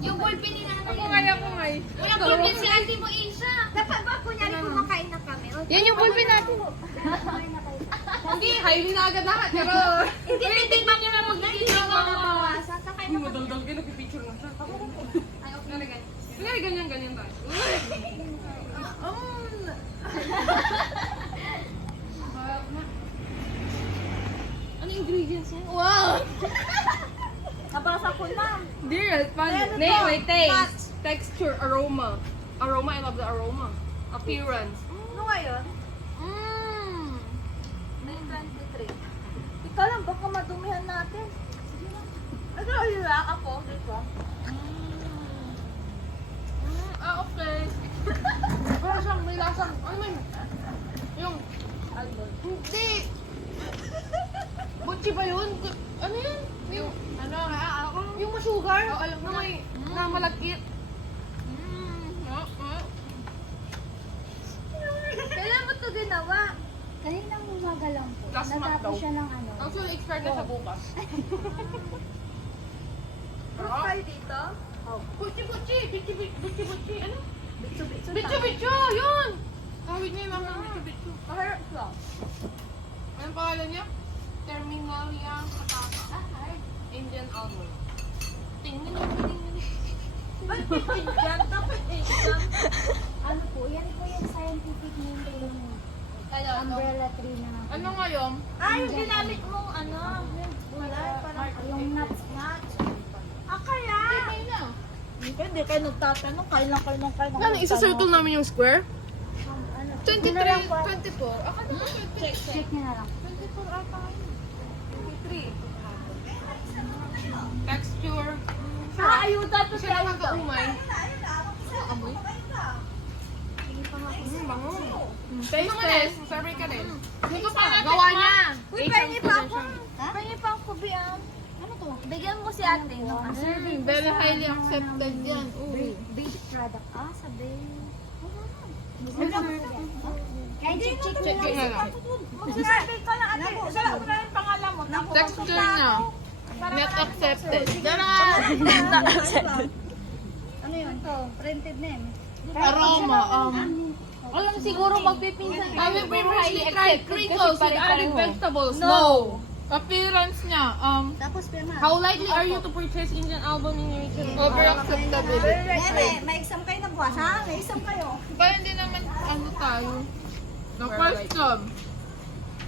Yung ballpen ni nanay. Ako ngay. Walang ballpen si auntie mo, Isha. Dapat ba, kunyari kumakain na kami? Yan yung ballpen natin. Hindi. Highly na agad lahat. Pero... Hindi, titignan niyo na magiging Mabawasan. Kakain na kami. Madaldal kayo, nagpipicture na siya. Ay, okay. Kunyari ganyan tayo. Ano ingredients yan? Wow! Nabasa ko na. Dear, fun. Ano Nay, to? wait, taste. Texture, aroma. Aroma, I love the aroma. Appearance. Ano ngayon? May 23. Ikaw lang, baka madumihan natin. Sige na. Ano, ilak ako dito. Okay. Wala siyang, may lasang, ano may, yung, hindi. Butchi ba yun? Ano yun? Yung, yung masugar? Na may, na malagkit. Kailan mo ito ginawa? Kaninang umaga lang po. Last month Natapos daw. siya ng ano. Actually, expert na sa bukas. Proof kayo dito? Butchi, butchi, ano? Bitso-bitso. Bitcho, yun! Tawid niya yung mga bitcho. Paharap lang. Anong pangalan niya? Terminalia Kataka. Indian almond. Tingnan niyo. Ba't Indian? Dapat Indian. Ano po, yan po yung scientific name po yung umbrella tree na. Ano ngayon? Yung ginamit mong ano? Wala, parang Yung nuts. kaya. Hindi kayo nagtatanong, kailan. Ano, isa-circle namin yung square? Ano, 23, 24. Ako na check niya na lang. 24 ata yun. 23. Texture. Ayuda to Kasi siya. nakakaumay. Amoy? Bango. Taste test. Survey ka din. Hindi ko pa gawa niya. Uy, pengi pa ako. Ha? Pengi pa ako, Bian. Ano to? Bigyan mo si ate. No? Very highly accepted yan. Basic product. Sa base. Hindi mo check Check na lang. Magsasabi ka lang ate. Sabi mo na yung pangalan mo. Texture niya. Not accepted. Ano yun? Ito, printed name. Aroma. Alam siguro magpipinsan I will be highly accepted crinkles with added vegetables. No. Appearance niya. Tapos pirma. How likely are you to purchase Indian album in your region? Over acceptability. May exam kayo na buwas, ha? May exam kayo. Kaya hindi naman ano tayo. The question.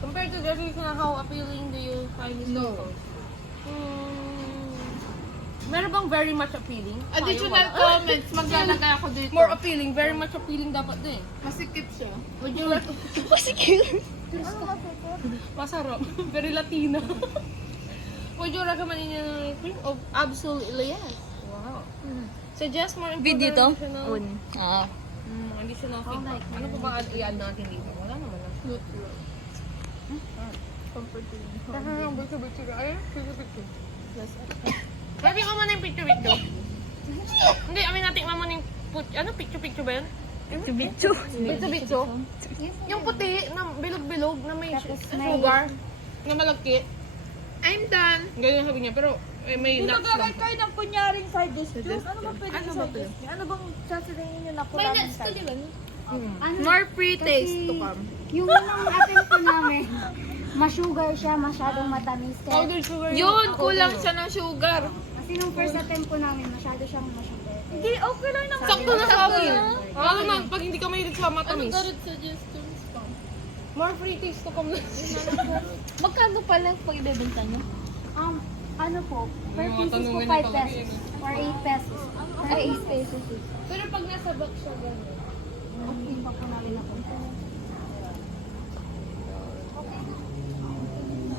Compared to the region, how appealing do you find this photo? Meron bang very much appealing? Additional comments, maglalagay ako dito. More appealing, very much appealing dapat din. Masikip siya. Would you recommend? Masarap. Very Latina. Would you recommend Indian cream? Oh, absolutely yes. Wow. Suggest more Video to? additional additional Oh feedback. Ano pa ba i-add natin dito? Wala naman na. Kasi yung picture. Ayun, picture. Pwede ko muna yung picture. Hindi, amin natin muna yung picture ba yun? Picture. Yung puti na bilog-bilog na may sugar na malagkit. I'm done. Ganyan sabi niya, pero may nuts lang. Nagagay kayo ng kunyaring side dish. Ano ba pwede Ano sa ba side dish? Ano bang sasabihin nyo na May kulang nuts ka, side di ba? Ano? More free taste to come. Yung unang attempt ko namin, ma-sugar siya, masyadong matamis. Kaya, Powdered sugar. Yun, kulang siya ng sugar. kasi nung first attempt ko namin, masyado siyang ma-sugar. Hindi, okay lang naman. Sakto na sa akin. Lalo na pag hindi ka mahilig sa matamis. suggestions pa? More free taste to come na. Magkano pala pag ibebenta nyo? Ano po, per Mga pieces po tanungin 5 na talaga pesos. yun. Or 8 pesos. Or 8 pesos. Pero pag nasa box siya gano'n. Okay pa po namin ako.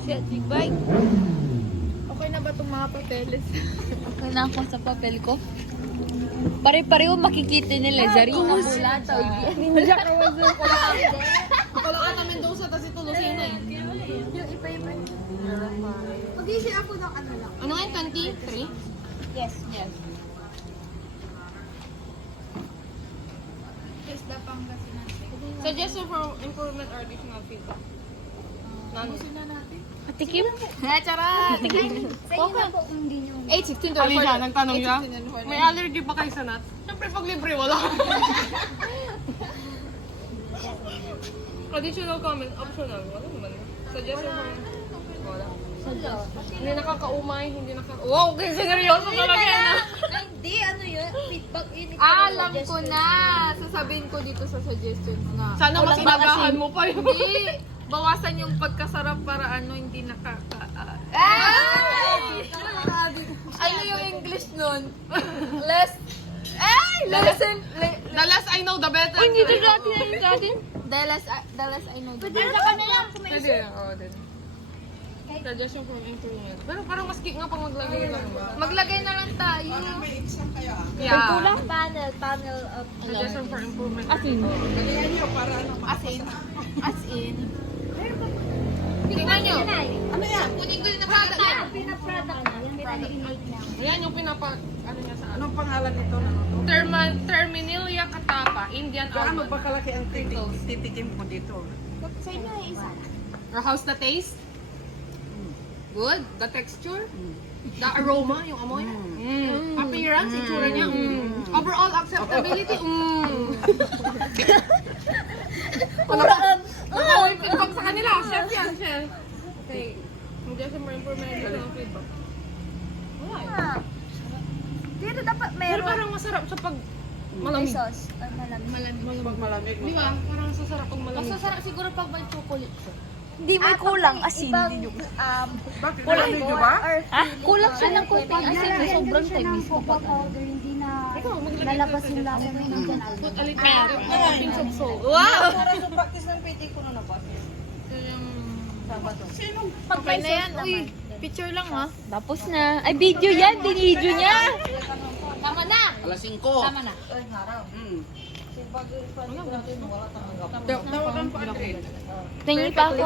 Shit, big bike. Okay na ba itong mga papeles? Okay na ako sa papel ko. Pare-pareho makikita nila. Zarinus. Wala ka namin doon sa tas ito Lucina eh. Yung iba-iba. Mag-isi ako ng ano lang. Ano nga yun? 23? Yes. Test the Pangasinan. Suggestion for improvement or additional feedback. None. Sina natin. Patikim? Charot! Sa inyo na po kung hindi nyo. 8:16 Ali siya, nagtanong siya. May allergy ba kayo sa nuts? Siyempre pag libre, wala. Additional comment, optional. Wala naman. Suggestion mo. Wala. Hindi nakakaumay, hindi nakaka... Wow, okay, seryoso talaga yan ah. Hindi, ano yun? Feedback yun. Alam ko na! Sasabihin ko dito sa suggestions na. Sana mas inagahan mo pa yun. Hindi! Bawasan yung pagkasarap para hindi nakaka... Ay! Ano yung English nun? Less... Less... The less I know, the better. Uy, hindi to dati na yung dati. The less I know. Pwede sa kanila. Pwede, oo din. Suggestion for improvement. Pero parang mas cute nga pag maglagay lang ba? Maglagay na lang tayo. Yeah. Panel of... Suggestion for improvement. As in. Tingnan nyo. Ano yan? Kunin ko yung product niya. Pina-product na. Yung pinag-make na. Ayan yung ano niya sa ano. Anong pangalan nito? Terminalia catapa, Indian Gaano almond. ba kalaki ang titikim ko dito? Sa inyo ay isa. Or how's the taste? Good. The texture? The aroma, yung amoy? Appearance, itsura niya? Overall acceptability? Nakawin feedback sa kanila. Chef yan, chef. Okay. Hindi sa more information ng feedback. Wala eh. Dito dapat Pero meron. parang masarap sa pag May malamig. sauce. Malamig. Pag malamig, Di ba? Parang masasarap pag malamig. Masasarap siguro pag may chocolate siya. Hindi may kulang asin. bakit? Malamig nyo ba? Ha? Kulang siya ng kunting asin na sobrang tamis Cocoa kapag ano. powder, hindi na Ikaw, maglagay lalabas yung lasa mo yung dyan. Put a little pinch of salt. Para sa practice ng PT ko na nabas. Okay na yan. Uy, picture lang ha. Tapos na. Ay, video yan. Binidyo niya. Tama na. Alas 5. Tama na. Tawagan pa, Andre. Tingin pa ako.